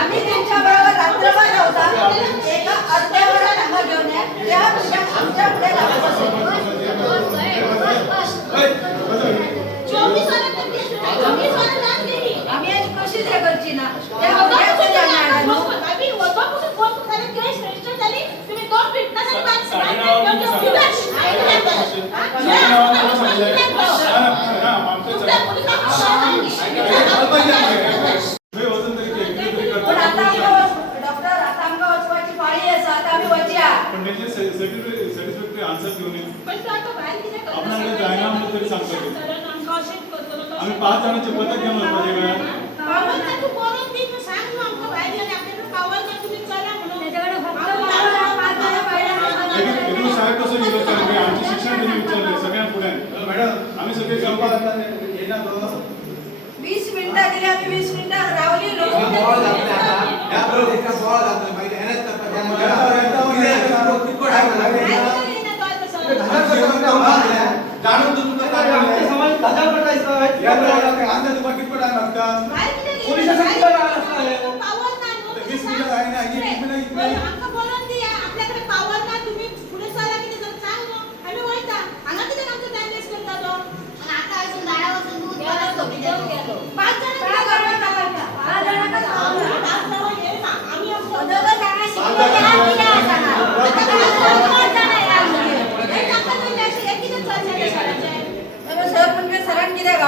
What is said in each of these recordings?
आम्ही आम्ही 5 जणांचे पथक घेऊन पाहिजे साहेब कसं विरोध करेल आमचे शिक्षण त्यांनी विचारले सगळ्या पुढे मॅडम आम्ही सगळे गप्पा 20 मिनिटं दिली आम्ही 20 मिनिटं रावली लोक जाणून तुम्ही समाज धजा पडायचं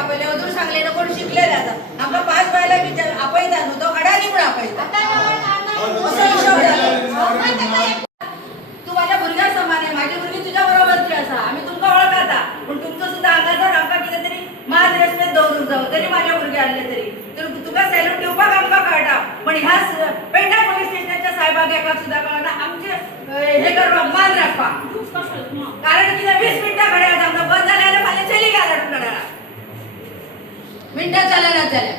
पहिले अजून सांगले ना कोण शिकले जातात आमका 5 बायला विचार आपण जाणू तो अडाणी पण आपण तू माझ्या भुरग्या समान आहे माझी भुरगी तुझ्या बरोबरची असा आम्ही तुमका ओळखता पण तुमचं सुद्धा अंगावर आमका किती तरी मान रेस्पेक्ट दवरून जाऊ तरी माझ्या भुरगे आणले तरी तर तुका सॅल्यूट दिवपाक आमका कळटा पण ह्या पेंढा पोलीस स्टेशनच्या साहेबाक एका सुद्धा कळना आमचे हे करपा मान राखपा कारण तिला 20 मिनिटं घड्याळ आमचा बंद झाल्याने मला चली घालत घड्याळ मिनिटं चालना झाल्या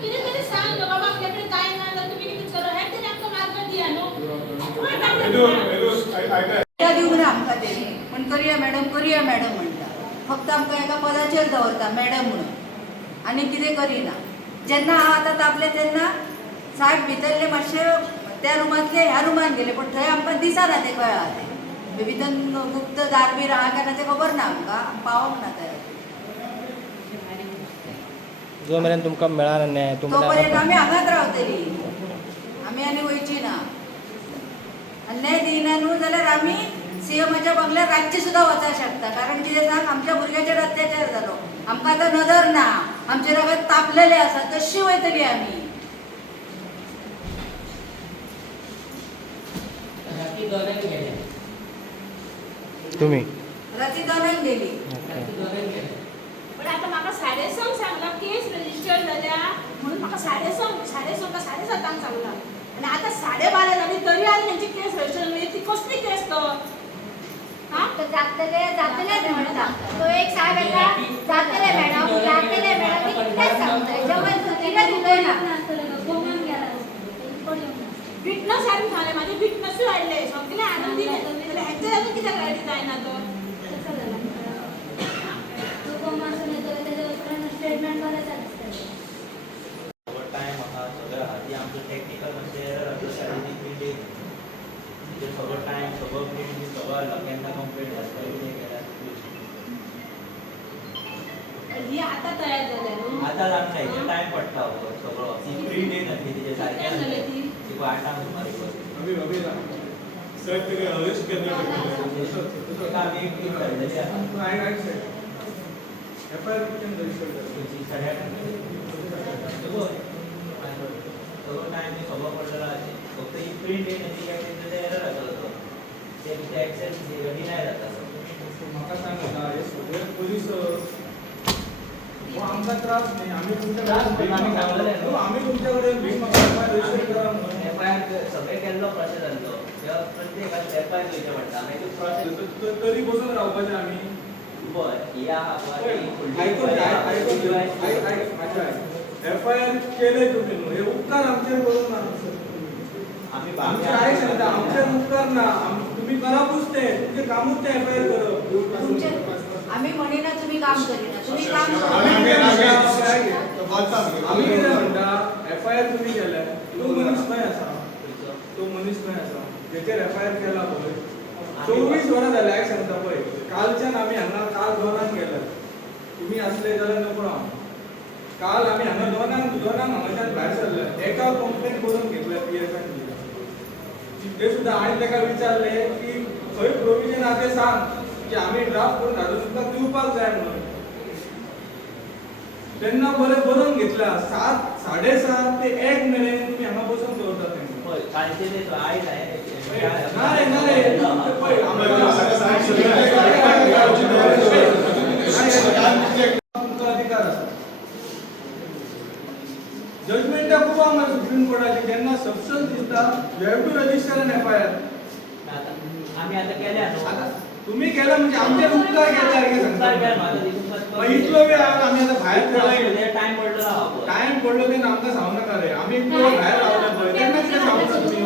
किती तरी सांग ना बाबा आपल्याकडे काय नाही तर तुम्ही किती चलो हे तरी आमचा मार्ग द्या नो त्या देऊ ना आमका ते पण करूया मॅडम म्हणता फक्त आमका एका पदाचेर दवरता मॅडम म्हणून आणि कितें करिना जेन्ना हांव आतां तापले तेन्ना साहेब भितरले मातशे त्या रुमांतले ह्या रुमान गेले पण थंय आमकां दिसना ते कळ्ळा ते भितर गुप्त दार बीर आहा काय ना ते खबर ना आमकां पावोंक ना थंय जो मेरेन तुमकां मेळना न्याय तोपर्यंत आमी हांगाच रावतली आमी आनी वयची ना न्याय दिना न्हू जाल्यार आमी सीएमाच्या बंगल्यार रातची सुद्दां वचूंक शकता कारण कितें सांग आमच्या भुरग्याचेर अत्याचार जालो आमकां आतां नदर ना आमचे रगत तापलेले आसा तशी वयतली आमी तुम्ही राती 2 गेली पण आता म्हाका 6:30 सांगला केस रजिस्टर जाल्या म्हणून म्हाका 6:30 का 7:30 सांगला आणि आता 12:30 झाली तरी आज यांची केस रजिस्टर म्हणजे ती कसली केस तो हां तो जातले म्हणता तो एक साहेब येता जातले मॅडम मी कितें सांगता जेवण तिला दिलोय ना गोमान गेला विटनेस हाडून झाले माझे विटनेस वाढले सगळे आनंदी जाल्यार ह्यांच्या अजून कित्याक गाडी जायना तो स्टेटमेंट करायचं असतं टाइम आहा सगळं आधी आमचं टेक्निकल म्हणजे एरर असं शारीरिक बिल्डिंग म्हणजे सगळं टाइम सगळं बिल्डिंग सगळं लोकांना कंप्लीट असतं हे केल्या ही आता तयार झाल्या न्हू आता आमच्या इथे टाइम पडता सगळं ती प्रिंट येत नाही तिचे सारखे ती 8 सुमारे साहेब ते अरेस्ट करण्यात आम्ही एक टीम काढलेली आहे एफआयआर किती रजिस्टर सगळ्या सगळं टाइम मी सगळं पडलेला आहे फक्त ही प्रिंट येत नाही काय त्याचं एरर असतो ते ॲक्सेस रेडी नाही राहत असं म्हाका सांगा हे सगळे पोलीस आमचा त्रास नाही आम्ही तुमच्याकडे आम्ही तुमच्याकडे रजिस्टर करा एफआयआर सगळे केल्लो प्रोसेस जाल्लो तेव्हा प्रत्येकाक एफआयआर दिवचें पडटा मागीर प्रोसेस तरी बसून रावपाचें आमी एफआयआर केले तुम्ही हे उपकार आमचेर करून ना आमचे आहे सांगता आमचे उपकार ना तुम्ही करापूच ते तुमचे कामूच ते एफआयआर करप आम्ही म्हणिना तुम्ही काम करिना तुम्ही काम आम्ही कितें म्हणटा एफआयआर तुम्ही केल्या तो मनीस खंय आसा जेचेर एफआयआर केला पळय 24 वरां जाले हांव सांगता पळय कालच्यान आमी हांगा काल 2 गेले तुम्ही असले जाल्यार नको हांव काल आमी हांगा 2 हांगाच्यान भायर सरले एका कंप्लेंट करून घेतले पीएसान ते सुद्दां हांवें ताका विचारले की खंय प्रोविजन आहा तें सांग की आमी ड्राफ्ट करून धाडून तुमकां दिवपाक जाय म्हणून तेन्ना बरें बरोवन घेतला 7, 7:30 ते 1 मेरेन तुम्ही हांगा बसून दवरता तेंका पळय कालचे ते आयज ना रे ते पळय तुमकां अधिकार आसा जजमेंटा खूब आहा सुप्रीम कोर्टाची जेन्ना सबस्टन्स दिसता you have to register an FIR आमी आता केल्या न्हू आता तुम्ही केला म्हणजे आमचे उपकार केले सारखे उपकार केला सांगता माझा दिवस मग इतलो वेळ आम्ही आता बाहेर टाइम पडलो ना टाइम पडलो ते आमकां सांगू नका रे आम्ही इतलो वेळ बाहेर रावले पळय तेन्ना कितें सांगता तुम्ही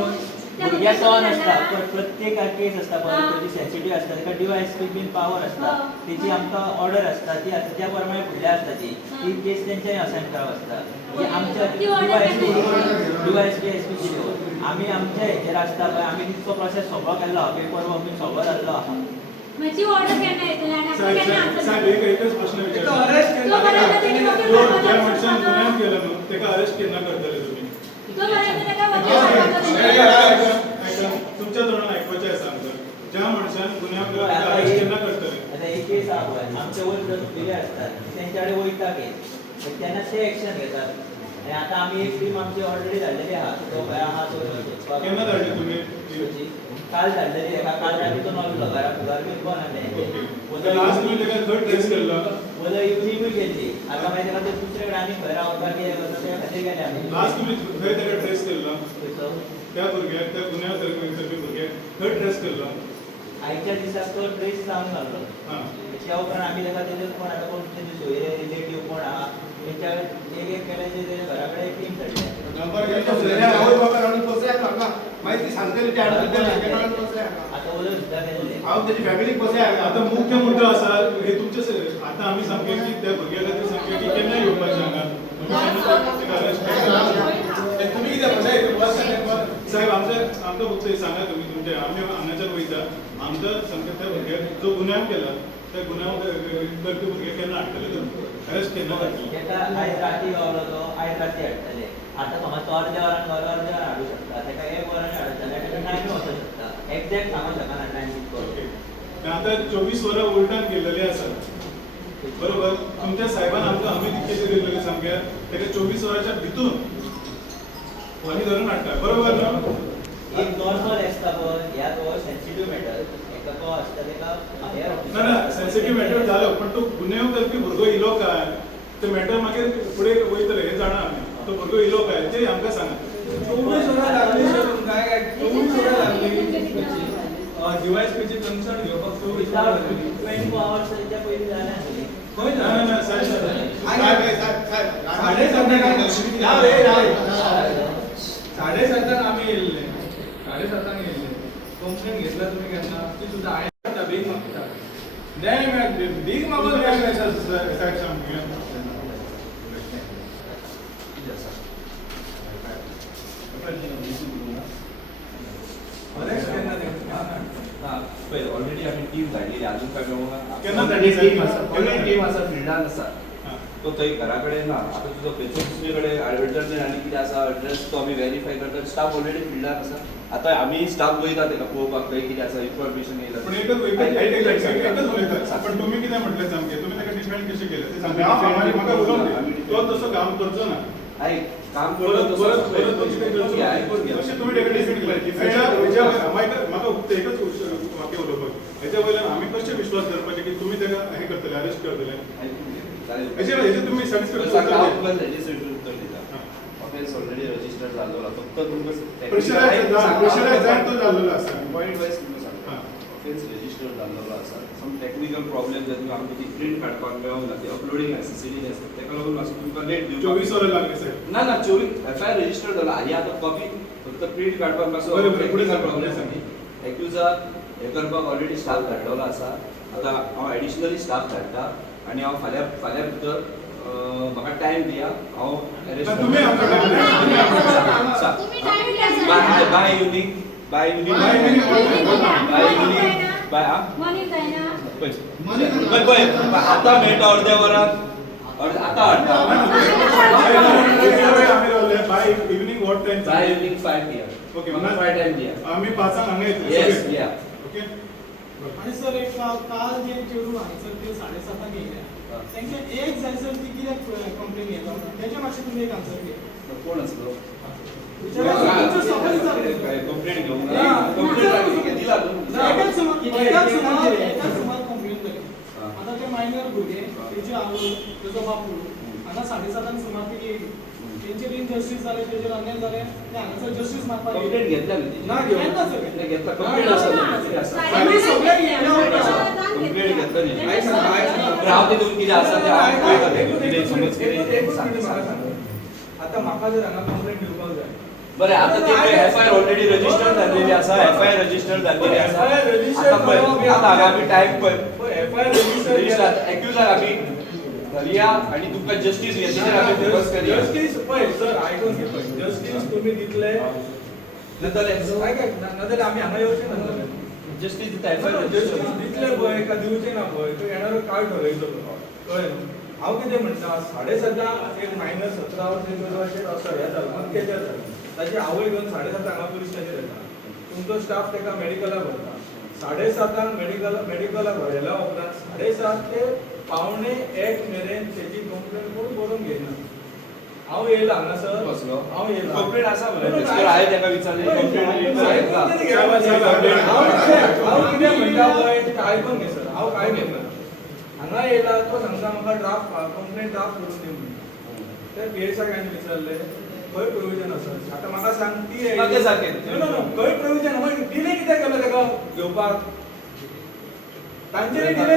भुरग्या सॉन असता प्रत्येक केस असता पळय तेजी सेन्सिटिव्ह असता तेका डीवायएसपी बीन पावर असता तेजी आमकां ऑर्डर असता ती आता त्या प्रमाणे फुडल्या असता ती केस तेंच्यानी असाइन करप असता ही आमच्या डीवायएसपी एसपी ची आमी आमच्या हेचेर असता पळय आमी तितको प्रोसेस सगळो केल्लो आहा पेपर वर्क बीन सगळो जाल्लो आहा माझी ऑर्डर केन्ना येतली आणि आपण केन्ना आन्सर साहेब एकच प्रश्न तेका विचारला अरेस्ट तो पर्यंत तेणी केला वकील ज्या मनशान गुन्यांव केला न्हू तेका अरेस्ट केन्ना करतले तुम्ही तो पर्यंत तेका वकील ऐका तुमच्या तोंडान आयकपाचें आसा आमकां ज्या मनशान गुन्यांव केला तेका अरेस्ट केन्ना करतले आता एक केस आहा पळय आमचे वयर जर दिले असतात तेंच्या कडेन वयता केस तेन्ना ते एक्शन घेतात आणि आता आमी एक टीम आमची ऑलरेडी धाडलेली आहा तो खंय आहा तो केन्ना धाडली तुम्ही काल धाडलेली एका काल राती तो नवलो घरा बीन कोण आले लास्ट तुम्ही तेका खंय ट्रेस केल्लो उदय इवनिंगूय गेल्ली आता मागीर तेका ते दुसरे कडेन आनी खंय रावपाक गेले त्या खातीर गेले आमी लास्ट तुम्ही खंय तेका ट्रेस केल्लो खंयचो? त्या भुरग्याक त्या गुन्यांव करपी भुरग्याक खंय ट्रेस केल्लो आयच्या दिसाक तो ट्रेस जावन घालो हां त्या उपरांत आमी तेका तेजे कोण आतां कोण तेजे सोयरे रिलेटिव्ह कोण आहा तेंच्या एक केले तेजे घरा कडेन एक टीम धाडल्या आता उदय सुद्दां गेल्ले आता मुख्य मुद्दो आसा हे तुमचे आता आमी सांगले की त्या भुरग्या खातीर सांगले की केन्ना येवपाचें हांगा तेका अरेस्ट साहेब आमकां फक्त सांगा तुम्ही तुमचे आमी हांगाच्यान वयता आमकां सांगता त्या भुरग्याक जो गुन्यांव केला त्या गुन्यांव करपी भुरग्याक केन्ना हाडटले तुमी अरेस्ट केन्ना हाडटले तेका आयज राती गावलो तो आयज राती हाडटले आता समज तो अर्द्या वरान गावलो अर्द्या वरान हाडूं शकता तेका एक वरान हाडटले तेका टायम वचूंक शकता एक्झॅक्ट सांगूंक शकना टायम कितको आता 24 वरां उलटान गेलेली आसा बरोबर तुमच्या साहेबान आमकां आमी कितें दिलेले सामके तेका 24 वरांच्या भितून आमी धरून हाडटा बरोबर न्हू एक नॉर्मल आसता पळय ह्या तो सेन्सिटिव्ह मॅटर एका तो आसता तेका ना ना सेन्सिटिव्ह मॅटर जालो पण तो गुन्यांव करपी भुरगो इलो काय ते मॅटर मागीर फुडें वयतले हे जाणा आमी तो भुरगो इलो काय ते आमकां सांगा 24 वरां लागली सर तुमकां काय 24 वरां लागली डीवायएसपीची कन्सर्न घेवपाक 24 वरां लागली 24 आवर्स तेच्या पयलीं जालें आसलें खंय ना ना ना साडेसातांक आमी येयल्ले साडेसातांक येयल्ले कंप्लेंट घेतला तुम्ही केन्ना ती सुद्दां हांवें भीक मागता न्याय मेळटा भीक मागून न्याय मेळटा साहेब सांग अरेस्ट केन्ना तेका ऑलरेडी आम्ही टीम धाडलेली अजून काय केन्ना धाडली टीम साहेब? टीम आसा फिल्डान आसा हां. तो थंय घरा कडेन ना आता तुजो खंयचो दुसरे कडेन एडवर्टायजमेंट आनी कितें आसा एड्रेस तो आमी व्हेरीफाय करता स्टाफ ऑलरेडी फिल्डान आसा आता आमी स्टाफ वयता तेका पळोवपाक खंय कितें आसा इन्फॉर्मेशन येयला पण एकच उलयता पण तुम्ही कितें म्हटलें सामकें तुम्ही तेका डिफेंड कशें केलें ते सांगा म्हाका उलोवंक दी. तो तसो काम करचो ना आय काम परत परत परत तो कितें करचो ना. अशें तुमी तेका डिफेंड केलें म्हाका एकच वाक्य उलोवपाक हेच्या वयल्यान आमी कशें विश्वास धरपाचे की तुमी तेका हें करतले अरेस्ट करतले हेजेर तुमी ऑफेन्स ऑलरेडी रजिस्टर जाल्लो फक्त तुमकां प्रेशरायज जायत तो जाल्लो आसा पॉयंट वायज तुमकां सांगता ऑफेन्स रजिस्टर जाल्लो आसा सम टेक्निकल प्रॉब्लेम जाता आमकां ती प्रिंट काडपाक मेळोंक ना ती अपलोडींग आसा सीडी आसा तेका लागून मातसो तुमकां लेट 24 वरां लागली साहेब ना ना 24 एफआयआर रजिस्टर जाला हाली आतां कॉपी फक्त प्रिंट काडपाक मातसो बरें, बरें, फुडें टेक्निकल सांगा, प्रॉब्लेम फुडें आसा एक्युजाक हे करपाक ऑलरेडी स्टाफ धाडलेलो आसा आतां हांव एडिशनली स्टाफ धाडटा आनी हांव फाल्यां भितर म्हाका टायम दिया हांव अरेस्ट तुम्ही आमकां time दिया. तुम्ही आमकां तुम्ही टाइम द्या by evening by evening by evening by हा मनी जायना पळय आता मेळटा अर्द्या वरात आता हाडटा by evening what time by evening 5 PM okay मला 5 टाइम दिया आम्ही 5 हांगा येतले येस या ओके आणि सर एक काल जे चेडून हांगसर ते 7:30 येयले तांचे एक जाय सर ती कित्याक कंप्लेन येता तेजे मातशें तुमी एक आन्सर दिया कोण असलो कंप्लेन घेऊन दिला एकाच सुमार कंप्लेन जाली आता ते मायनर भुरगे तेजे आवय तेजो बापूय हांगा 7:30 सुमार ती येयली तेंचेर इनजस्टीस जाले तेजेर अन्याय जाले ते हांगासर जस्टीस मागपाक कंप्लेंट घेतल्या ना घेऊ केन्ना सर घेतला कंप्लेंट आसा आमी सगळे येयले कंप्लेंट घेतला न्ही हांव तितून कितें आसा ते हांव पळयताले कितें समज कितें आता म्हाका जर हांगा कंप्लेंट दिवपाक जाय बरें आता ते एफआयआर ऑलरेडी रजिस्टर जाल्लेली आसा एफआयआर रजिस्टर जाल्लेली आसा आता पळय आता हांगा आमी टायम पळय एफआयआर रजिस्टर एक्युजाक आमी घालया आनी तुमकां जस्टीस घेतलेली आमी फोकस करया जस्टीस पळय सर आयकून घे पळय जस्टीस तुमी दितले नाजाल्यार आमी हांगा येवचे ना जस्टीस दिता एफआयआर जस्टीस दितले पळय का दिवचे ना पळय तो येणारो काळ ठरयतलो कळ्ळें हांव कितें म्हणटा 7:30 एक मायनर 17 वर्साचेर असो हें जाला अत्याचार जाला ताची आवय घेवन 7:30 हांगा पुलीस स्टेशनार येता तुमचो स्टाफ ताका मेडिकलाक व्हरता 7:30 मेडिकलाक व्हरल्या उपरांत 7:30 ते 1:45 मेरेन तेजी कंप्लेंट कोण बरोवन घेयना हांव येयला हांगासर कसलो हांव येयला कंप्लेंट आसा मरे हांवें ताका विचारलें कंप्लेंट हांव कितें म्हणटा पळय तें आयकून घे सर हांव काय घेतला हांगा येयला तो सांगता म्हाका ड्राफ्ट कंप्लेंट ड्राफ्ट करून दी म्हणून ते पीएसआक हांवें विचारलें खंय प्रोविजन आसा आतां म्हाका सांग ती ते सारकें नो खंय प्रोविजन मागीर डिले कित्याक केलो ताका घेवपाक तांचेनी डिले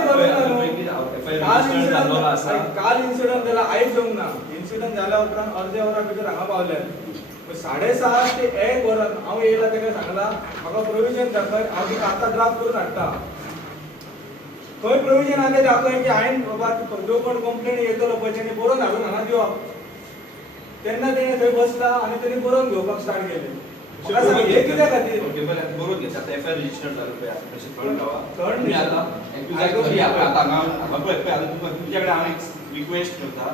काल इन्सिडंट जाला आयज जावंक ना इन्सिडंट जाल्या उपरांत अर्द्या वरा भितर हांगा पावले 6:30 ते 1 वरान हांव येयला ताका सांगला म्हाका प्रोविजन दाखय हांव तिका आतां ड्राफ्ट करून हाडटा खंय प्रोविजन आहा ते दाखय की हांवें बाबा जो कोण कंप्लेन येतलो पळय तेणी बरोवन हाडून हांगा दिवप तेन्ना तेणें थंय बसला आनी तेणी बरोवन घेवपाक स्टार्ट केलें म्हाका सांग हे कित्या खातीर ओके बरें बरोवन घेता एफआयआर रजिस्टर जालो पळय आतां कशें थंड रावा थंड तुमी आतां एक्युजाक घरी आतां हांगा पळय पळय आतां तुमच्या कडेन हांव एक रिक्वेस्ट करता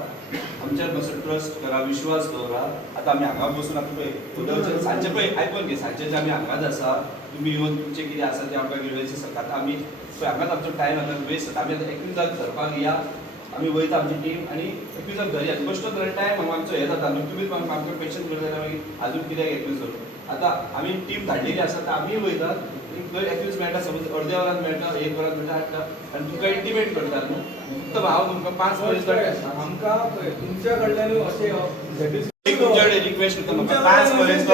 आमच्यार मातसो ट्रस्ट करा विश्वास दवरा आतां आमी हांगा बसून आतां पळय उदरचे सांजचे पळय आयकून घे सांजचे आमी हांगाच आसा तुमी येवन तुमचें कितें आसा तें आमकां गिरवेचें सांगता आतां आमी पळय हांगाच आमचो टायम आतां वेस्ट जाता आमी आतां एक्युजाक धरपाक या आमी वयता आमची टीम आनी एक्युजाक घरी येता बेश्टो टायम हांगा आमचो हे जाता तुमीच आमकां पेशंट करता जाल्यार मागीर आजून कित्याक एक्यूज धरून आतां आमी टीम धाडलेली आसा तर आमी वयतात खंय एक्यूज मेळटा समज अर्द्या वरान मेळटा 1 वरान मेळटा हाडटा आनी तुमकां इंटिमेट करतात न्हू फक्त हांव तुमकां 5 पर्यंत आमकां तुमच्या कडल्यान अशें तुमच्या कडेन रिक्वेस्ट करता म्हाका 5 पर्यंत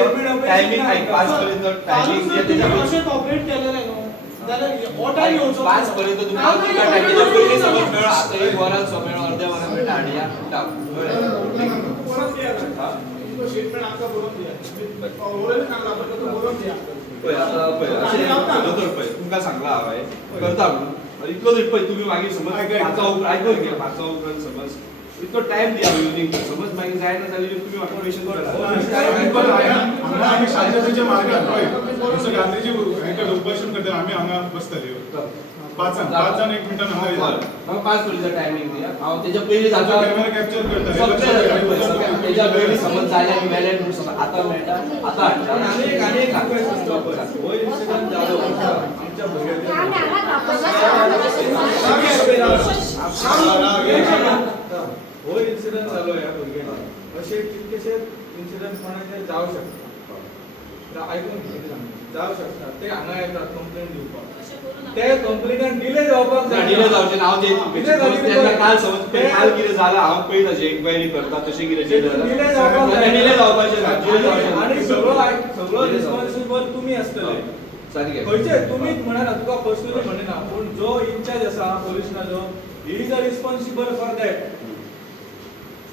टायमींग 5 पर्यंत टायमींग अशें ऑपरेट केलेलें न्हू जाल्यार हो टायम येवचो 5 पर्यंत तुमकां टायमींग पयलीं समज मेळ्ळो आतां 1 वरान सो मेळ्ळो अर्द्या वरान मेळटा हाडया स्टेटमेंट आमकां बरोवन दिया ओरल सांगला पण तो बरोवन दिया पळय आतां पळय अशें पळय तुमकां सांगला हांवें करता म्हणून इतलो पळय तुमी मागीर समज आयकून घे 5 उपरांत समज इतलो टायम दिया इवनिंग समज मागीर जायना जाल्यार तुमी म्हाका पेशंट हांगा आमी शांततेच्या मार्गान पळय जसं गांधीजी हें उपोषण करता आमी हांगा बसतले 5 जाण 1 मिनिटान हांगा येतात म्हाका 5 पर्यंत टायमींग दिया हांव तेच्या पयलीं जाता कॅमेरा कॅप्चर करता तेच्या पयलीं समज जालें की वेलेंट म्हणून समज आतां मेळटा आतां हाडटा आनी एक रिक्वेस्ट आसता पळय हो इन्सिडंट जालो आमच्या भुरग्याचेर आम्ही हो इन्सिडंट जालो ह्या भुरग्याचेर अशे कितलेशे इन्सिडंट कोणाचेर जावं शकता आयकून जावं शकता ते हांगा येतात कंप्लेन दिवपाक ते कंप्लेनान डिले जावपाक जाय डिले जावचे ना हांव तेन्ना काल समज काल कितें जालां हांव पळयत अशें इन्क्वायरी करता तशें कितें डिले जावपाक जावपाचें आनी सगळो रिस्पॉन्सिबल तुमी आसतले सारकें खंयचे तुमीच म्हणना तुका पर्सनली म्हणना पूण जो इन्चार्ज आसा पोलिशनाचो he is a responsible for that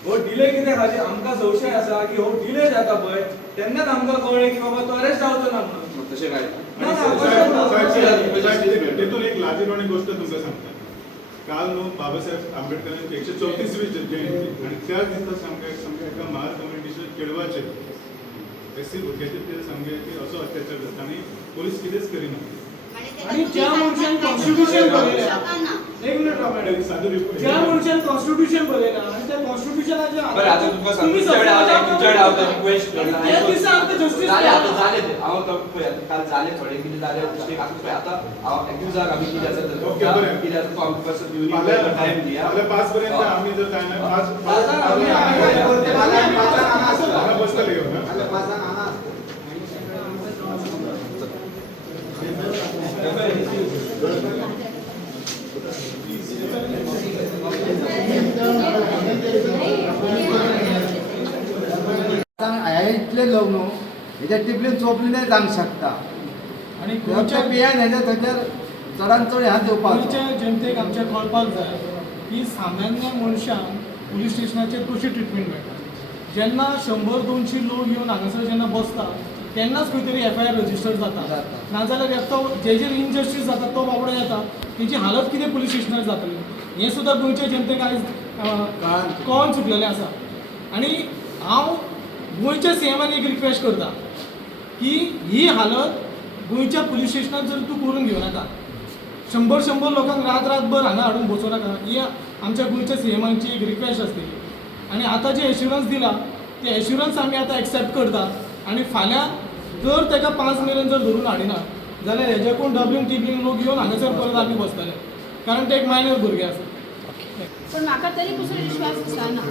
हो डिले कित्याक खातीर आमकां संशय आसा की हो डिले जाता पळय तेन्नाच आमकां कळ्ळें की बाबा तो अरेस्ट जावचो ना म्हणून तशें काय तेतून एक लाजीरवाणी गोष्ट तुमकां सांगता काल न्हू बाबासाहेब आंबेडकरांची 134वी जयंती आनी त्याच दिसा सामकें एका महार कम्युनिटीच्या चेडवाचेर एससी भुरग्याचेर ते सामकें असो अत्याचार जाता आनी पोलीस कितेंच करिना आणि ज्या मनशान कॉन्स्टिट्यूशन बरयलें एक मिनिट राव मॅडम साधू रिपोर्ट ज्या मनशान कॉन्स्टिट्यूशन बरयलें आणि त्या कॉन्स्टिट्यूशनाच्या बरं आता तुमकां सांगू तुमच्याकडे हांव रिक्वेस्ट करता त्या दिसा आमकां जस्टीस जाले ते हांव तो पळय आतां काल जाले थोडे कितें जाले मिस्टेक आतां पळय आतां हांव एक्युजाक आमी कितें आसा ते ओके, बरें. कितें आसा तो आमकां कसं दिवनी फाल्यां टायम दिया फाल्यां 5 पर्यंत आम्ही जर काय नाही फाल्यां हांगा बसतले घेऊन इतले लोक न्हू हेच्या टिपलीन चोपलीन जावंक शकता आणि गोंयच्या पियान हेच्या थंयसर चडांत चड ह्या दिवपाचो गोंयच्या जनतेक आमच्या कळपाक जाय की सामान्य मनशांक पुलीस स्टेशनाचेर कशी ट्रिटमेंट मेळटा जेन्ना 100-200 लोक येवन हांगासर जेन्ना बसता तेन्नाच खंय तरी FIR रजिस्टर जाता नाजाल्यार तो जेजेर इनजस्टीस जाता तो बाबडो येता तेची हालत कितें पुलीस स्टेशनार जातली हें सुद्दां गोंयच्या जनतेक आयज कळोन चुकलेलें आसा आनी हांव गोंयच्या CMाक एक रिक्वेस्ट करता की ही हालत गोंयच्या पुलीस स्टेशनार जर तूं करून घेवं नाका 100 लोकांक रातभर हांगा हाडून बसोवं नाका ही आमच्या गोंयच्या CMाची एक रिक्वेस्ट आसतली आनी आतां जे एश्युरन्स दिला ते एश्युरन्स आमी आतां एक्सेप्ट करता आनी फाल्यां जर ताका 5 मेरेन जर धरून हाडिना जाल्यार हेजे कोण डबलिंग लोक येवन हांगासर परत आमी बसतले कारण ते एक मायनर भुरगे आसा पण म्हाका तरी कसो विश्वास दिसना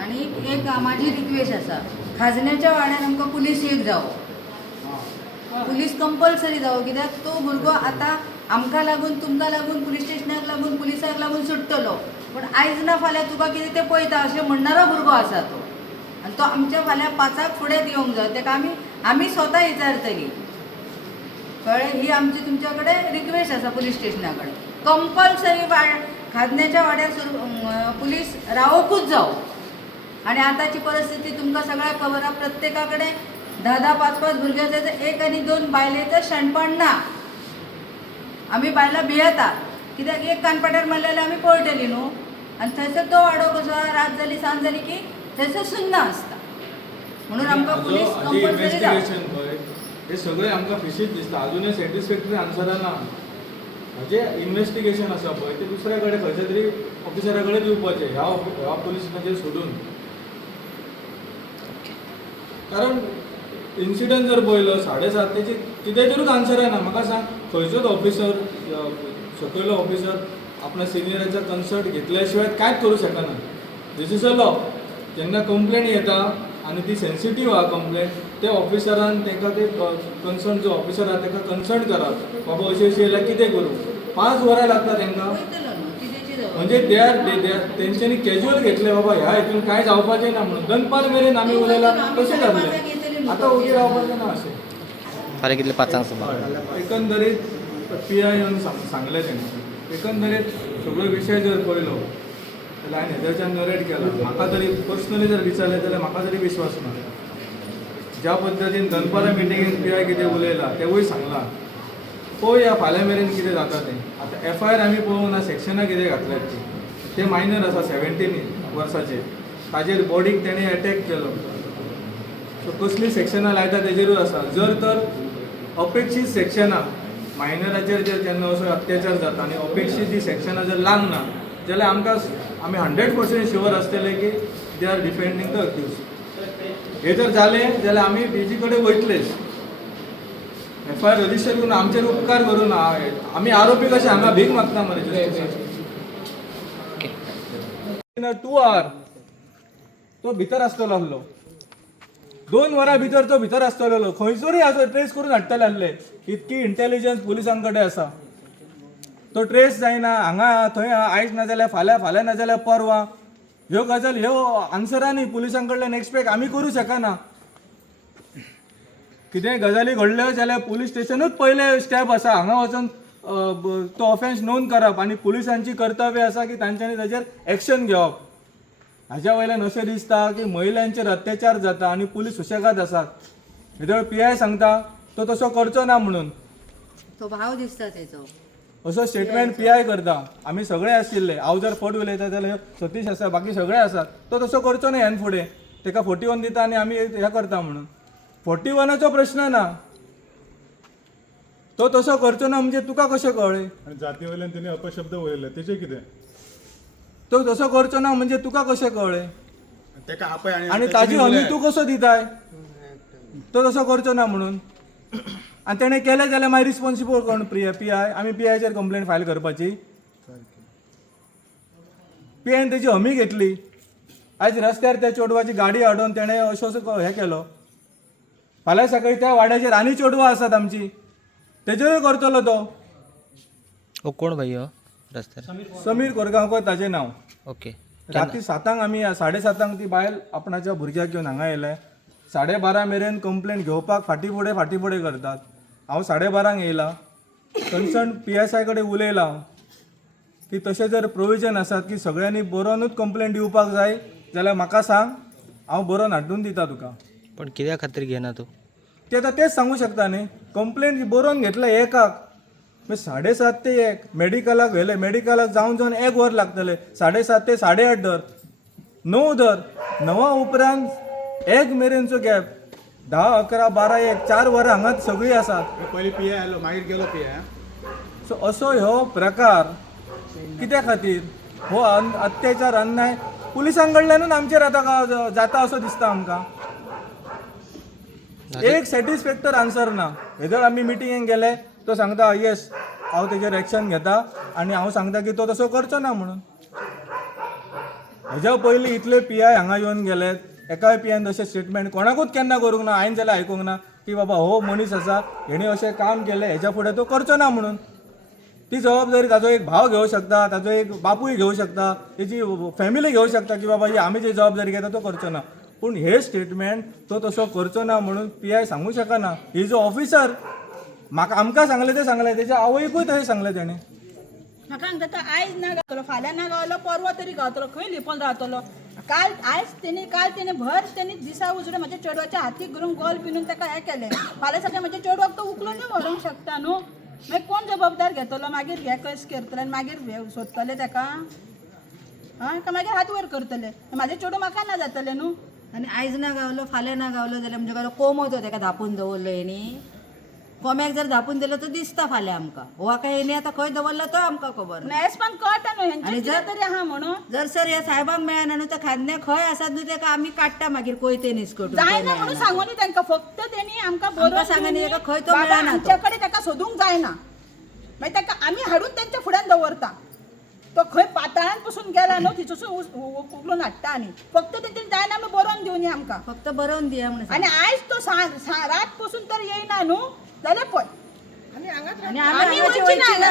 आणि एक माझी रिक्वेस्ट आसा खाजण्याच्या वाड्यान आमकां पुलीस एक जावो पुलीस कंपल्सरी जावो कित्याक तो भुरगो आतां आमकां लागून तुमकां लागून पुलीस स्टेशनाक लागून पुलिसाक लागून सुट्टलो पण आयज ना फाल्यां तुका कितें तें पळयता अशें म्हणणारो भुरगो आसा तो आनी तो आमच्या फाल्यां 5 फुडें येवंक जाय ताका आमी स्वता विचारतली कळ्ळें ही आमची तुमच्या कडेन रिक्वेस्ट आसा पुलीस स्टेशना कडेन कंपल्सरी खाजण्याच्या वाड्यार पुलीस रावोकूच जावो आणि आताची परिस्थिती तुमकां सगळ्याक खबर आहा प्रत्येका कडेन 10-5 भुरगे आसा तर 1 आनी 2 बायलेचें शणपण ना आमी बायलां भियेता कित्याक एक कानपाट्यार मारलेले आमी पळटली न्हू आनी थंयसर तो वाडो कसो आहा रात जाली सांज जाली की थंयसर सुन्न आसता म्हणून आमकां पुलीस कंपल्सरी जावो हे सगळे आमकां फिशीच दिसता अजूनय सॅटिस्फॅक्टरी आन्सरां ना म्हणजे इन्व्हेस्टिगेशन आसा पळय ते दुसऱ्या कडेन खंयच्या तरी ऑफिसरा कडेन दिवपाचें ह्या पुलीस स्टेशनाचेर सोडून कारण इन्सिडंट जर पळयलो 7:30 तेची कितेंचेरूच आन्सर ना म्हाका सांग खंयचोच ऑफिसर सकयलो ऑफिसर आपल्या सिनियराचा कन्सल्ट घेतल्या शिवाय कांयच करूं शकना दिस इज अ लॉ जेन्ना कंप्लेंट येता आनी ती सेन्सिटीव आहा कंप्लेंट त्या ऑफिसरान ताका ते कन्सर्न जो ऑफिसर आहा ताका कन्सल्ट करप बाबा अशें जाल्यार कितें करूं 5 वरां लागता तांकां म्हणजे तेंच्यांनी कॅज्युअल घेतले बाबा ह्या हितून कांय जावपाचें ना म्हणून दनपार मेरेन आमी उलयला कशें जातलें आतां उगी रावपाचें ना अशें फाल्यां कितले 5 सुमार एकंदरीत PI येवन सांगलें तेंकां एकंदरीत सगळो विशय जर पळयलो जाल्यार हांवें हेज्याच्यान नरेट केला म्हाका तरी पर्सनली जर विचारलें जाल्यार म्हाका तरी विश्वास ना ज्या पद्दतीन दनपारा मिटिंगेन PI कितें उलयला तेवूय सांगलां पळोवया फाल्यां मेरेन कितें जाता तें आतां FIR आमी पळोवंक ना सेक्शनां कितें घातल्यात ते मायनर आसा 17 वर्साचेर ताजेर बॉडीक तेणें अटॅक केलो सो कसली सेक्शनां लायता तेजेरूच आसा जर तर अपेक्षीत सेक्शनां मायनराचेर जर जेन्ना असो अत्याचार जाता आनी अपेक्षीत ती सेक्शनां जर लावंक ना जाल्यार आमी 100% शुअर आसतले की दे आर डिफेंडींग द अक्यूज हे जर जालें जाल्यार आमी DG कडेन वयतलेच FIR रजिस्टर करून आमचेर उपकार करून आमी आरोपी कशे हांगा भीक मागता मरे 2 hour तो भितर आसतलो आहलो 2 वरां भितर तो भितर आसतलो खंयसरूय असो ट्रेस करून हाडटले आहले इतकी इंटेलिजन्स पुलिसां कडेन आसा तो ट्रेस जायना हांगा थंय आयज ना जाल्यार फाल्यां ना जाल्यार परवा ह्यो गजाल ह्यो आन्सरांनी पुलिसां कडल्यान एक्सपेक्ट आमी करूं शकना कितेंय गजाली घडल्यो जाल्यार पुलीस स्टेशनूच पयले स्टेप आसा हांगा वचून तो ऑफेन्स नोंद करप आनी पुलिसांची कर्तव्य आसा की तांच्यांनी ताचेर एक्शन घेवप हाज्या वयल्यान अशें दिसता की महिलांचेर अत्याचार जाता आनी पुलीस सुशेगाद आसात हेदळ PI सांगता तो तसो करचो ना म्हणून तो भाव दिसता तेचो असो स्टेटमेंट PI करता आमी सगळे आशिल्ले हांव जर फट उलयता जाल्यार सतीश आसा बाकी सगळे आसात तो तसो करचो ना ह्यान फुडें ताका 41 दिता आनी आमी हें करता म्हणून 41चो प्रश्न ना तो तसो करचो ना म्हणजे तुका कशें कळ्ळें? आणि जाती वयल्यान त्यांनी अपशब्द उलयले तेचे कितें? तो तसो करचो ना म्हणजे तुका कशें कळ्ळें? तेका आपय आणि ताजी हमी तू कसो दिताय? तो तसो करचो ना म्हणून. आणि तेणें केलें जाल्यार मागीर रिस्पॉन्सिबल कोण? PI. आमी PIचेर कंप्लेंट फायल करपाची. PIन तेजी हमी घेतली. आयज रस्त्यार त्या चेडवाची गाडी हाडून तेणें असो हें केलो. फाल्यां सकाळी त्या वाड्याचेर आनी चेडवां आसात आमची, तेजेरूय करतलो तो. ओ कोण भाई हो रस्त्यार? समीर कोरगांवकर ताचें नांव. ओके. राती 7 आमी 7:30 ती बायल आपणाच्या भुरग्याक घेवन हांगा येयले. 12:30 मेरेन कंप्लेंट घेवपाक फाटी फुडें करतात. हांव 12:30 येयला. कन्सर्न PSI कडेन उलयला हांव की तशें जर प्रोविजन आसात की सगळ्यांनी बरोवनूच कंप्लेंट दिवपाक जाय जाल्यार म्हाका सांग, हांव बरोवन हाडून दिता तुका. पण कित्या खातीर घेना तूं? ते आतां तेच सांगू शकता न्ही. कंप्लेंट बरोवन घेतले एकाक, 7:30 ते 1 मेडिकलाक व्हेले. मेडिकलाक जावन 1 वर लागतले. 7:30 ते 8:30 धर, 9 धर, 9 उपरांत 1 मेरेनचो गॅप. 10, 11, 12, 1 4 वरां हांगाच सगळीं आसात. पयलीं PI आयलो मागीर गेलो PI. सो असो ह्यो प्रकार कित्या खातीर? हो अत्याचार अन्याय पुलिसां कडल्यानूच आमचेर आतां जाता असो दिसता आमकां. एक सॅटिस्फॅक्टर आन्सर ना. हेदर आमी मिटिंगेक गेले, तो सांगता येस हांव तेजेर एक्शन घेता आनी हांव सांगता की तो तसो करचो ना म्हणून. हेज्या पयलीं इतले PI हांगा येवन गेलेत, एकाय PIन तशें स्टेटमेंट कोणाकूच केन्ना करूंक ना. हांवें जाल्यार आयकूंक ना की बाबा हो मनीस आसा, हेणी अशें काम केलें, हेच्या फुडें तो करचो ना म्हणून. ती जबाबदारी ताजो एक भाव घेवं शकता, ताजो एक बापूय घेवं शकता, तेजी फॅमिली घेवं शकता की बाबा ही आमी जी जबाबदारी घेता तो करचो ना. पूण हे स्टेटमेंट तो तसो करचो ना म्हणून PI सांगूं शकना. ही जो ऑफिसर आमकां सांगलें तें सांगलें, तेच्या आवयकूय तशें सांगलें तेणें. म्हाका सांगता आयज ना गावतलो, फाल्यां ना गावलो, परवा तरी गावतलो, खंय लिपोवन रावतलो. काल तेणे भर दिसा उजडे म्हाज्या चेडवाच्या हातीक घालून गोल पिनून ताका हें केलें. फाल्यां सकाळीं म्हाज्या चेडवाक तो उखलून व्हरूंक शकता न्हू. मागीर कोण जबाबदार घेतलो? मागीर हे केस करतले आनी मागीर सोदतले ताका? काय मागीर हात वयर करतले? म्हाजें चेडूं म्हाका ना जातलें न्हू. आनी आयज ना गावलो फाल्यां ना गावलो जाल्यार म्हणजे गावलो कोमो तो ताका धापून दवरलो हेणी. कोम्याक जर धापून दिलो तो दिसता फाल्यां आमकां. हो काय हेणी आतां खंय दवरलो तो आमकां खबर ना. नॅस पण कळटा न्हू आनी हेंचे जर तरी आहा म्हणून. जर सर ह्या साहेबांक मेळना न्हू तर खाद्य खंय आसात न्हू तेका आमी काडटा मागीर कोयते निसकटून. जायना म्हणून सांगून तांकां फक्त तेणी आमकां आमकां सांगनी ताका खंय तो मेळना तो. आमच्या कडेन ताका सोदूंक जायना. मागीर ताका आमी हाडून तांच्या फुड्यान दवरता. तो खंय पाताळान पसून गेला न्हू थिचून उखलून हाडटा आनी फक्त तेंच्यानी जायना आमी बरोवन दिवनी आमकां. फक्त बरोवन दिया म्हणून. आनी आयज तो रात पसून तर येयना न्हू जाल्यार पळय आनी आमी आमी वयची वयची ना ना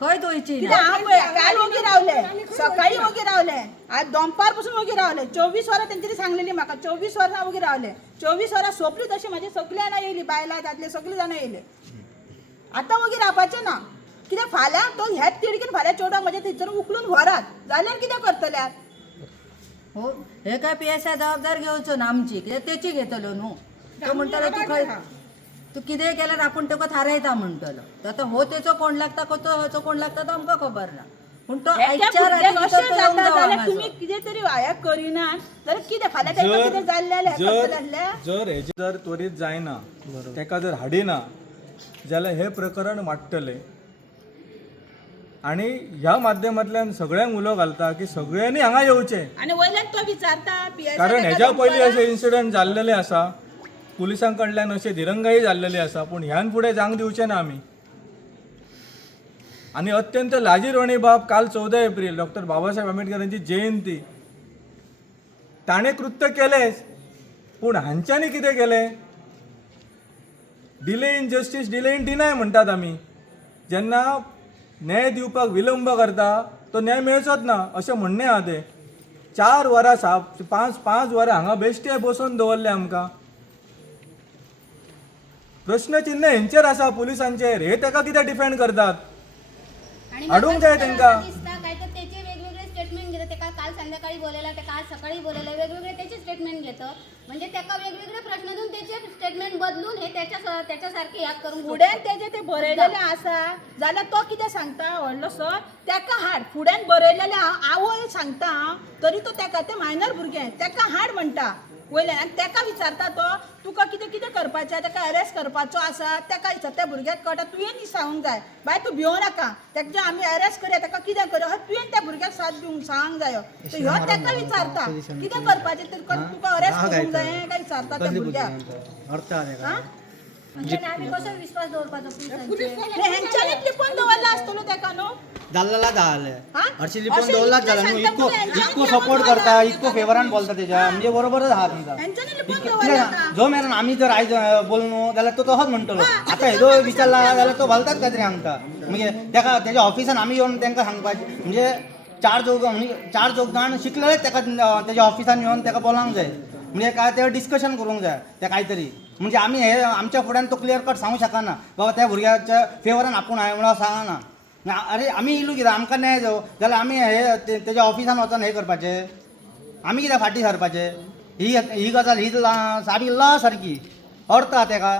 खंय वयची कित्याक हांव पळय काल ओगी रावले, सकाळी ओगी रावले, आज दनपार पसून ओगी रावले. 24 वरां तेंच्यांनी सांगलेली म्हाका 24 वरां ओगी रावले. 24 वरां सोंपली तशी म्हाजी सगळीं जाणां येयली, बायलां दादले सगळीं जाणां येयले. आतां ओगी रावपाचें ना. कित्याक फाल्यां तो ह्याच तिडकीन फाल्यां चेडवाक म्हाज्या थंयसर उखलून व्हरात जाल्यार कितें करतले? हो हे काय PSI जबाबदार घेवचो ना आमची, कित्याक तेची घेतलो न्हू. तो म्हणटलो तू खंय तू कितें केल्यार आपूण तुका थारायता म्हणटलो. तर आतां हो तेचो कोण लागता हेचो कोण लागता तो आमकां खबर ना. पूण तो आयच्या राती भितर तो येवंक जावो जाल्यार हांगासर. तुमी कितें तरी हाया करिनात जाल्यार कितें फाल्यां तांकां कितें जाल्लें जाल्यार जर हेजी जर त्वरीत जायना, तेका जर हाडिना जाल्यार हे प्रकरण वाडटलें. आणि ह्या माध्यमांतल्यान सगळ्यांक उलो घालता की सगळ्यांनी हांगा येवचें. आनी वयल्यान तो विचारता PSI कारण हेज्या पयलीं अशे इन्सिडंट जाल्लेले आसा, पुलिसां कडल्यान अशे दिरंगाई जाल्लेली आसा, पूण ह्यान फुडें जावंक दिवचें ना आमी. आनी अत्यंत लाजीरवाणी बाब, काल 14 एप्रील डॉक्टर बाबासाहेब आंबेडकरांची जयंती. ताणें कृत्य केलेंच, पूण हांच्यांनी कितें केलें? Delay in justice, delay in deny म्हणटात आमी. जेन्ना न्याय दिवपाक विलंब करता तो न्याय मेळचोच ना अशें म्हणणें आहा तें. 4 वरां 5 वरां हांगा बेश्टे बसोवन दवरले आमकां. प्रश्नचिन्ह हेंचेर आसा पुलिसांचेर. हे ताका कित्याक डिफेंड करतात? हाडूंक जाय तांकां. काय तर त्याचे वेगवेगळे स्टेटमेंट घेतात. ते काल संध्याकाळी बोलायला, ते काल सकाळी बोलायला, वेगवेगळे त्याचे स्टेटमेंट घेतं. म्हणजे त्याका वेगवेगळे प्रश्न देऊन त्याचे स्टेटमेंट बदलून हे त्याच्यासारखे याद करून फुड्यान तेजे ते बरयलेले आसा जाल्यार तो कितें सांगता व्हडलो सर ताका हाड. फुड्यान बरयलेले आवय सांगता तरी तो ताका ते मायनर भुरगें ताका हाड म्हणटा. वयल्यान आनी तेका विचारता तो तुका कितें कितें करपाचें तेका अरेस्ट करपाचो आसा तेका विचार त्या भुरग्याक कळटा तुवें सांगूंक जाय बाय तूं भिवो नाका तेका जे आमी अरेस्ट करया तेका कितें करया तुवें त्या भुरग्याक साथ दिवंक सांगूंक जायो ह्यो तेका विचारता कितें करपाचें तुका अरेस्ट करूंक जाय काय विचारता त्या भुरग्याक म्हणजे आम्ही कसो विश्वास दवरपाचो पुलिसांचेर? हेंच्यांनी लिपोवन दवरला आसतलो तेका न्हू जाल्ला जाले हा? हरशी लिपोन अशें दवरलाच इतलें झाला न्हू सांगता इतको पळय, हेंच्यांनी इतको लिपोवन सपोर्ट दवरला करता आसतलो. इतको फेवरान बोलता तेच्या म्हणजे बरोबरच आहा तुमचा हेंच्यांनी लिपोवन दवरला आतां. जो मेरेन आमी जर आयज बोललो जाल्यार तो तसोच म्हणटलो आतां हेजो विचारला जाल्यार तो घालतात काय तरी सांगता म्हणजे तेका तेच्या ऑफिसान आमी येवन तांकां सांगपाचें म्हणजे चार चौग जाण शिकलेले तेका तेच्या ऑफिसान येवन तेका बोलावंक जाय म्हणजे काय ते डिस्कशन करूंक जाय ते कांयतरी म्हणजे आमी हे आमच्या फुड्यान तो क्लियर कट सांगूं शकना बाबा त्या भुरग्याच्या फेवरान आपूण हांवें म्हणून सांगना अरे आमी इल्लो कितें आमकां न्याय जावं जाल्यार आमी हे तेच्या ऑफिसान वचून हे करपाचें आमी कित्याक फाटीं सरपाचें ही गजाल ही सारकी ला सारकी अर्थ आहा तेका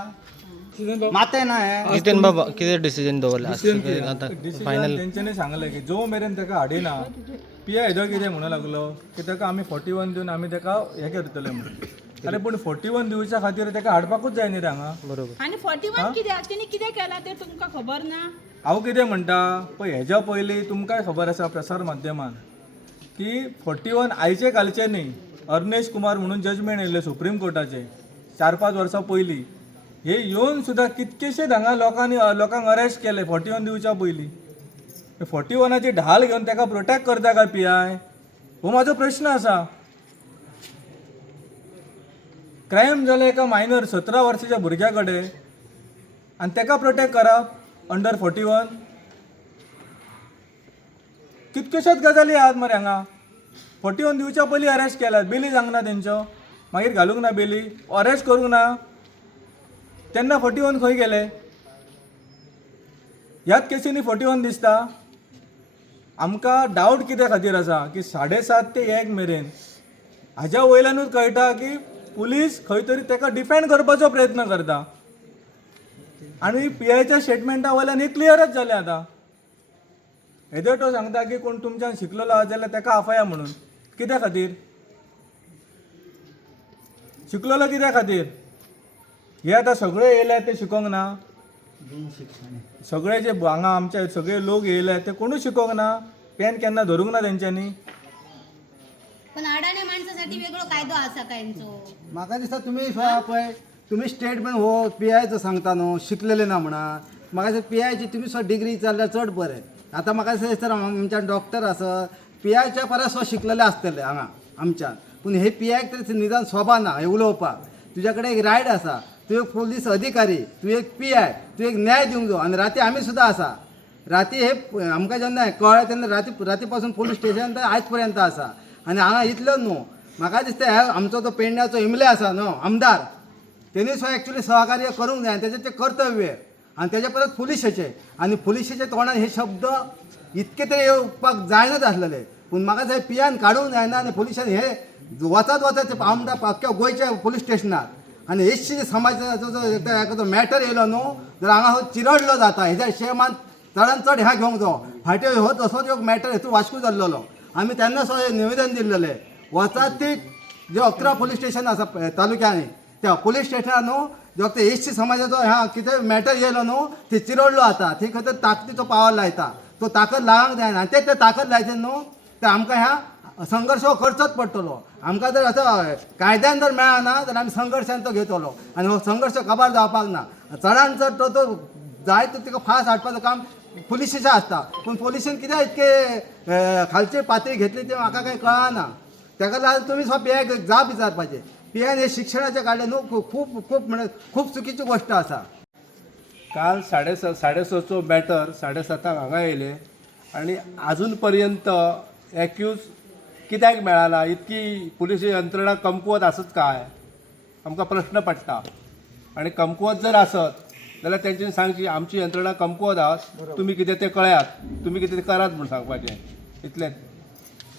माते ना हे जितेन बाबा कितें डिसिजन दवरला आता डिसिजन फायनल तेंच्यांनी सांगलें की जो मेरेन तेका हाडिना पिया हेजो कितें म्हणूं लागलो की तेका आमी 41 दिवन आमी तेका हे करतले म्हणून अरे पूण 41 दिवच्या खातीर तेका हाडपाकूच जाय न्ही रे हांगा बरोबर आनी 41 कित्याक तिणी कितें केलां तें तुमकां खबर ना हांव कितें म्हणटा पळय हेज्या पयलीं तुमकांय खबर आसा प्रसार माध्यमान की 41 आयचे कालचे न्ही अर्नेश कुमार म्हणून जजमेंट येयल्ले सुप्रीम कोर्टाचे 4-5 वर्सां पयलीं हे येवन सुद्दां कितकेशेच हांगा लोकांक अरेस्ट केले 41 दिवच्या पयलीं 41ची ढाल घेवन तेका प्रोटेक्ट करता काय पीआय हो म्हाजो प्रश्न आसा क्रायम जालें एका मायनर 17 वर्साच्या भुरग्या कडेन आनी तेका प्रोटेक्ट करप अंडर 41 कितकेशेच गजाली आहात मरे हांगा 41 दिवच्या पयलीं अरेस्ट केल्यात बेली जावंक तेंच्यो मागीर घालूंक ना बेली अरेस्ट करूंक ना तेन्ना 41 खंय गेले ह्याच केसींनी 41 दिसता आमकां डावट कित्या खातीर आसा की 7:30 ते 1 मेरेन हाज्या वयल्यानूच कळटा की पुलीस खंय तरी तेका डिफेंड करपाचो प्रयत्न करता आनी पीआयच्या स्टेटमेंटा वयल्यान हे क्लियरच जालें आतां हेदो तो सांगता की कोण तुमच्यान शिकलेलो आहा जाल्यार तेका आफया म्हणून कित्या खातीर शिकलेलो कित्या खातीर हे आतां सगळे येयले ते शिकोंक ना सगळे जे हांगा आमचे सगळे लोक येयले ते कोणूच शिकोंक ना पेन केन्ना धरूंक ना तेंच्यांनी पण अडाण्या माणसासाठी वेगळो कायदो आसा कांयचो म्हाका दिसता तुमी पळय तुमी स्टेटमेंट हो पीआयचो सांगता न्हू शिकलेले ना म्हणा म्हाका दिसता पीआयची तुमी सुद्दां डिग्री जाल्यार चड बरें आतां म्हाका दिसता आमच्यान डॉक्टर आसत पीआयच्या परस शिकलेले आसतले हांगा आमच्यान पूण हे पीआयक तरी निदान सोबा ना हे उलोवपाक तुज्या कडेन एक रायट आसा तूं एक पुलीस अधिकारी तूं एक पीआय तूं एक न्याय दिवंक जाय आनी राती आमी सुद्दां आसा राती हे आमकां जेन्ना कळ्ळें तेन्ना राती पासून पोलीस स्टेशन तर आयज पर्यंत आसा आनी हांगा इतलो न्हू म्हाका दिसता हे आमचो तो पेडण्याचो एमएलए आसा न्हू आमदार तेणी सुद्दां एक्चुली सहकार्य करूंक जाय तेजें तें कर्तव्य आनी तेजे परत पुलिशेचे आनी पुलिशेच्या तोंडान हे शब्द इतके तरी येवपाक जायनच आसलेले पूण म्हाका दिसता पियान काडूंक जायना आनी पुलिशेन हे वचत ते आमदार अख्ख्या गोंयच्या पुलीस स्टेशनार आनी एससी समाजाचो जो एखादो मॅटर येयलो न्हू जाल्यार हांगा हो चिरडलो जाता हेज्या शेमान चडान चड ह्या घेवंक जावो फाटीं हो तसोच एक मॅटर हेतून वास्को जाल्लो आमी तेन्ना सुद्दां निवेदन दिल्लेलें वचात ती जे 11 पुलीस स्टेशन आसा तालुक्यांनी त्या पुलीस स्टेशनार न्हू जो फक्त एससी समाजाचो ह्या कितें मॅटर येयलो न्हू ते चिरडलो आता थंय खंय ताकदीचो पावर लायता तो ताकद लावंक जायना आनी ते ताकद लायचे न्हू तर आमकां ह्या संघर्श करचोच पडटलो आमकां जर असं कायद्यान जर मेळना जाल्यार आमी संघर्शान तो घेतलो आनी हो संघर्श काबार जावपाक ना चडान चड तो जाय तो तिका फास्ट हाडपाचो काम पुलिशेचें आसता पूण पुलिशेन कित्याक इतके खालची पातळी घेतली ती म्हाका काही कळना तेका लागून तुमी स्वता पीआयक जाप विचारपाचें पीआयन हे शिक्षणाचे काडले न्हू खूप म्हणजे खूप चुकीची गोष्ट आसा काल 6:30 मॅटर 7:30 हांगा येयले आनी आजून पर्यंत एक्यूज कित्याक मेळना इतकी पुलीस यंत्रणा कमकुवत आसत काय आमकां प्रश्न पडटा आनी कमकुवत जर आसत जाल्यार तेंच्यांनी सांगची आमची यंत्रणा कमकुवत आहात तुमी कितें तें कळयात तुमी कितें तें करात म्हूण सांगपाचें इतलेंच